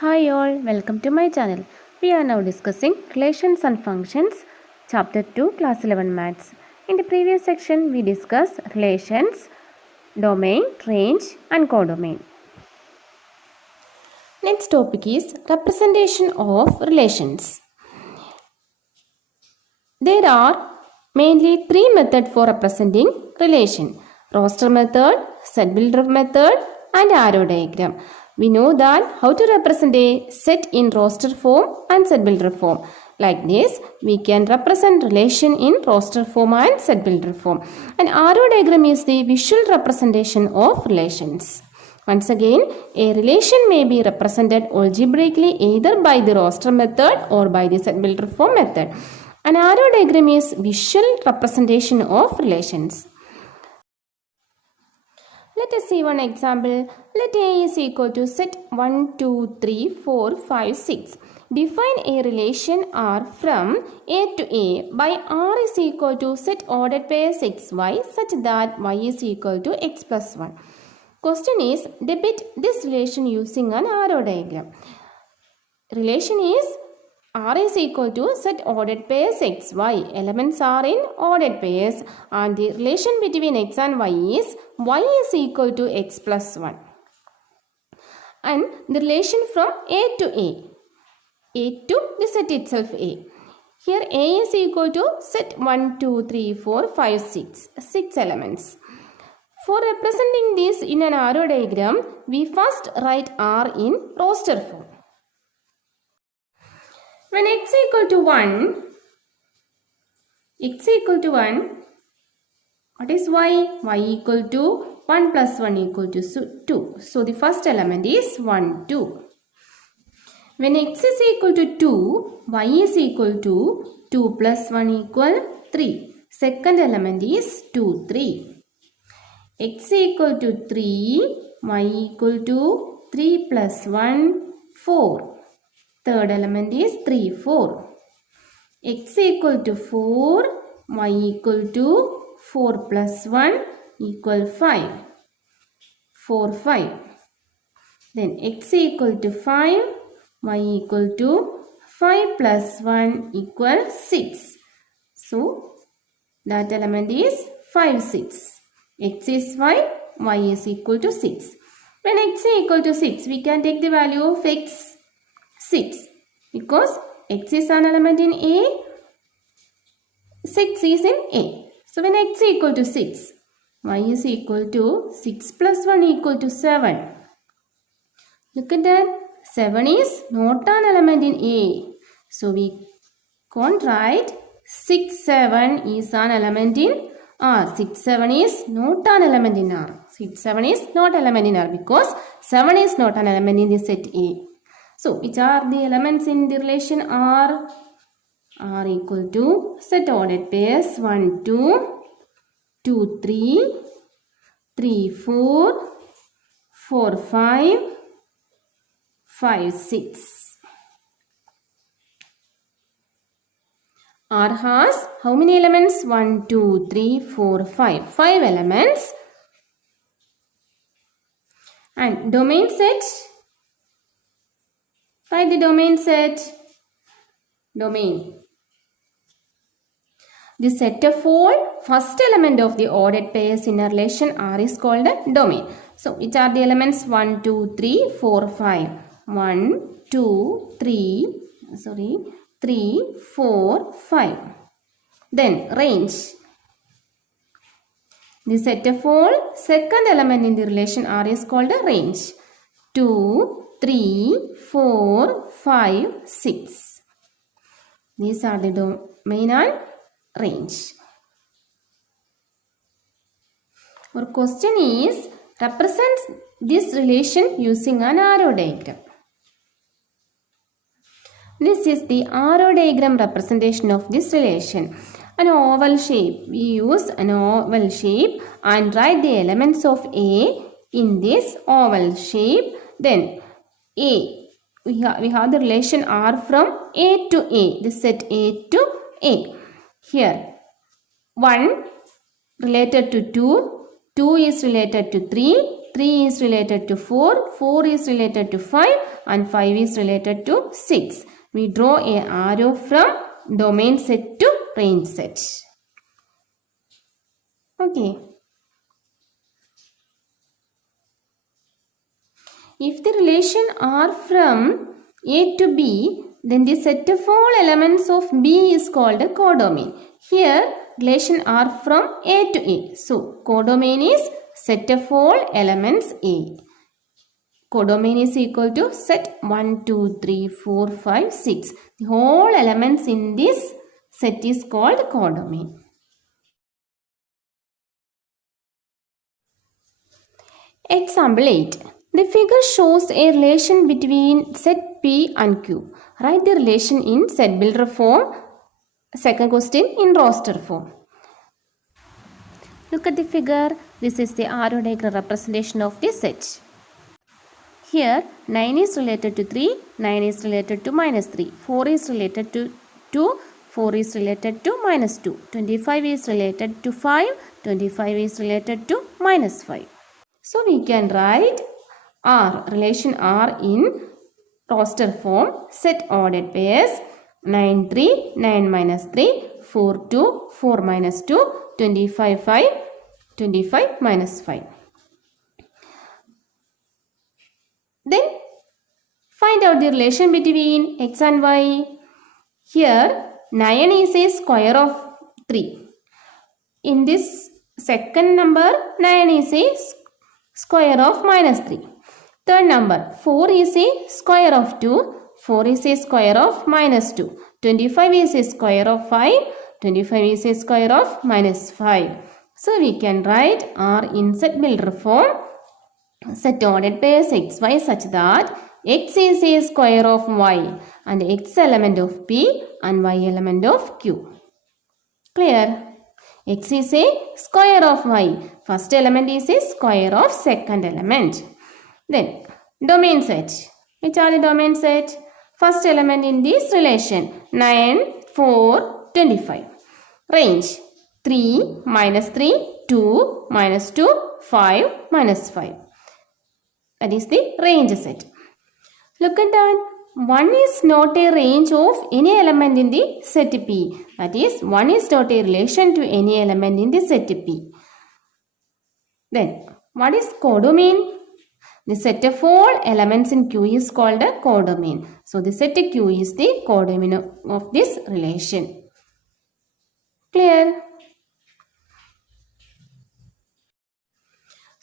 Hi all, welcome to my channel. We are now discussing relations and functions, chapter 2, class 11 maths. In the previous section, we discussed relations, domain, range and codomain. Next topic is representation of relations. There are mainly three methods for representing relation: roster method, set builder method and arrow diagram. We know that how to represent a set in roster form and set builder form. Like this, we can represent relation in roster form and set builder form. An arrow diagram is the visual representation of relations. Once again, a relation may be represented algebraically either by the roster method or by the set builder form method. An arrow diagram is visual representation of relations. Let us see one example. Let A is equal to set 1, 2, 3, 4, 5, 6. Define a relation R from A to A by R is equal to set ordered pairs xy such that y is equal to x plus 1. Question is, depict this relation using an arrow diagram. Relation is R is equal to set ordered pairs xy. Elements are in ordered pairs and the relation between x and y is y is equal to x plus 1. And the relation from A to A to the set itself A. Here A is equal to set 1, 2, 3, 4, 5, 6. 6 elements. For representing this in an arrow diagram, we first write R in roster form. When x equal to 1, what is y? Y equal to 1 plus 1 equal to 2. So the first element is 1, 2. When x is equal to 2, y is equal to 2 plus 1 equal 3. Second element is 2, 3. X equal to 3, y equal to 3 plus 1, 4. Third element is 3, 4. X equal to 4, y equal to 4 plus 1 equal 5. 4, 5. Then x equal to 5, y equal to 5 plus 1 equal 6. So, that element is 5, 6. X is 5, y is equal to 6. When x is equal to 6, we can take the value of x 6 because x is an element in A, 6 is in A. So when x is equal to 6, y is equal to 6 plus 1 equal to 7. Look at that. 7 is not an element in A. So we can't write 6, 7 is an element in R. 6, 7 is not an element in R. 6, 7 is not element in R because 7 is not an element in the set A. So, which are the elements in the relation R? R equal to set ordered pairs 1, 2, 2, 3, 3, 4, 4, 5, 5, 6. R has how many elements? 1, 2, 3, 4, 5. 5 elements. And domain set. Write the domain set. Domain. The set of all first element of the ordered pairs in a relation R is called a domain. So, which are the elements? 1, 2, 3, 4, 5. 1, 2, 3, 4, 5. Then, range. The set of all second element in the relation R is called a range. 2, 3, 4, 5, 6. These are the domain and range. Our question is, represent this relation using an arrow diagram. This is the arrow diagram representation of this relation. An oval shape. We use an oval shape and write the elements of A in this oval shape. Then A. We have the relation R from A to A. The set A to A. Here 1 related to 2. 2 is related to 3. 3 is related to 4, 4 is related to 5 and 5 is related to 6. We draw a arrow from domain set to range set. Okay. If the relation are from A to B, then the set of all elements of B is called a codomain. Here, relation are from A to A. So, codomain is set of all elements A. Codomain is equal to set 1, 2, 3, 4, 5, 6. The whole elements in this set is called codomain. Example 8. The figure shows a relation between set P and Q. Write the relation in set builder form. Second question in roster form. Look at the figure. This is the arrow diagram representation of the set. Here 9 is related to 3, 9 is related to minus 3, 4 is related to 2, 4 is related to minus 2, 25 is related to 5, 25 is related to minus 5. So we can write R, relation R in roster form. Set ordered pairs 9, 3, 9 minus 3, 4, 2, 4 minus 2, 25, 5, 25 minus 5. Then find out the relation between x and y. Here 9 is a square of 3. In this second number 9 is a square of minus 3. Third number 4 is a square of 2. 4 is a square of minus 2. 25 is a square of 5. 25 is a square of minus 5. So we can write R in set builder form. Set ordered pairs x, y such that x is a square of y and x element of P and y element of Q. Clear? X is a square of y. First element is a square of second element. Then domain set. Which are the domain set? First element in this relation 9, 4, 25. Range 3, minus 3, 2, minus 2, 5, minus 5. That is the range set. Look at that. 1 is not a range of any element in the set P. That is, 1 is not a relation to any element in the set P. Then, what is codomain? The set of all elements in Q is called a codomain. So, the set Q is the codomain of this relation. Clear?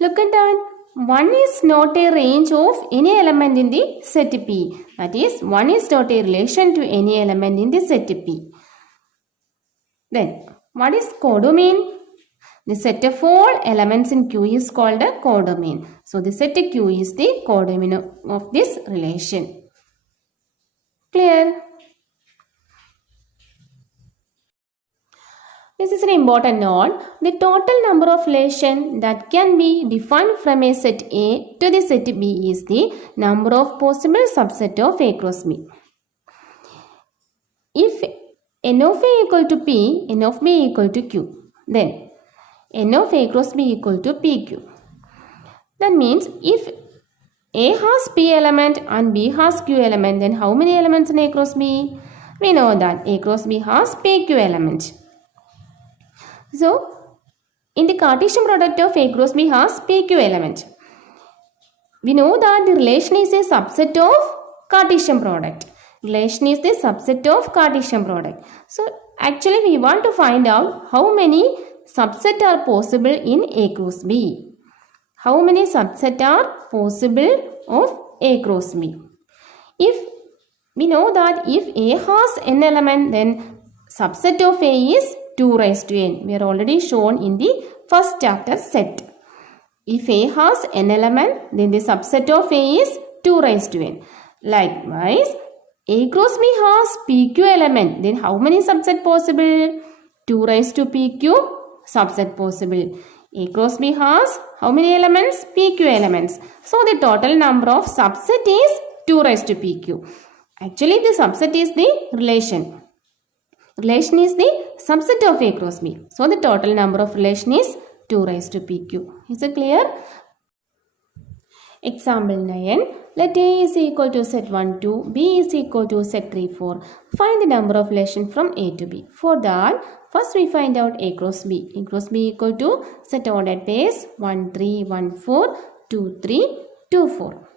Look at that. 1 is not a range of any element in the set P. That is, 1 is not a relation to any element in the set P. Then, what is codomain? The set of all elements in Q is called a codomain. So, the set Q is the codomain of this relation. Clear? This is an important note. The total number of relations that can be defined from a set A to the set B is the number of possible subset of A cross B. If n of A equal to P, n of B equal to Q, then n of A cross B equal to PQ. That means if A has P element and B has Q element, then how many elements in A cross B? We know that A cross B has PQ element. So, in the Cartesian product of A cross B has PQ element. We know that the relation is a subset of Cartesian product. Relation is the subset of Cartesian product. So, actually we want to find out how many subset are possible in A cross B. How many subset are possible of A cross B? If we know that if A has n element, then subset of A is 2 raised to n. We are already shown in the first chapter set. If A has n element, then the subset of A is 2 raised to n. Likewise, A cross B has PQ element. Then how many subset possible? 2 raised to PQ subset possible. A cross B has how many elements? PQ elements. So the total number of subset is 2 raised to PQ. Actually, the subset is the relation. Relation is the subset of A cross B. So, the total number of relation is 2 raised to PQ. Is it clear? Example 9. Let A is equal to set 1, 2, B is equal to set 3, 4. Find the number of relations from A to B. For that, first we find out A cross B. A cross B equal to set ordered pair 1, 3, 1, 4, 2, 3, 2, 4.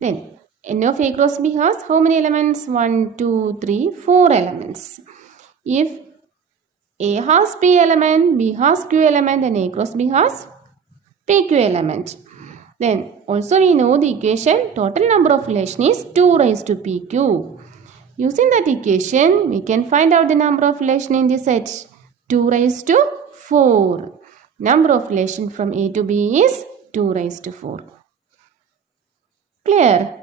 Then, N of A cross B has how many elements? 1, 2, 3, 4 elements. If A has P element, B has Q element, then A cross B has PQ element. Then also we know the equation total number of relation is 2 raised to PQ. Using that equation, we can find out the number of relation in the set 2 raised to 4. Number of relation from A to B is 2 raised to 4. Clear?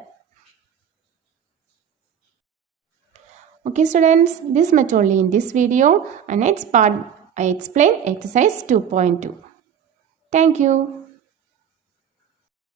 Okay students, this much only in this video, and next part I explain exercise 2.2. Thank you.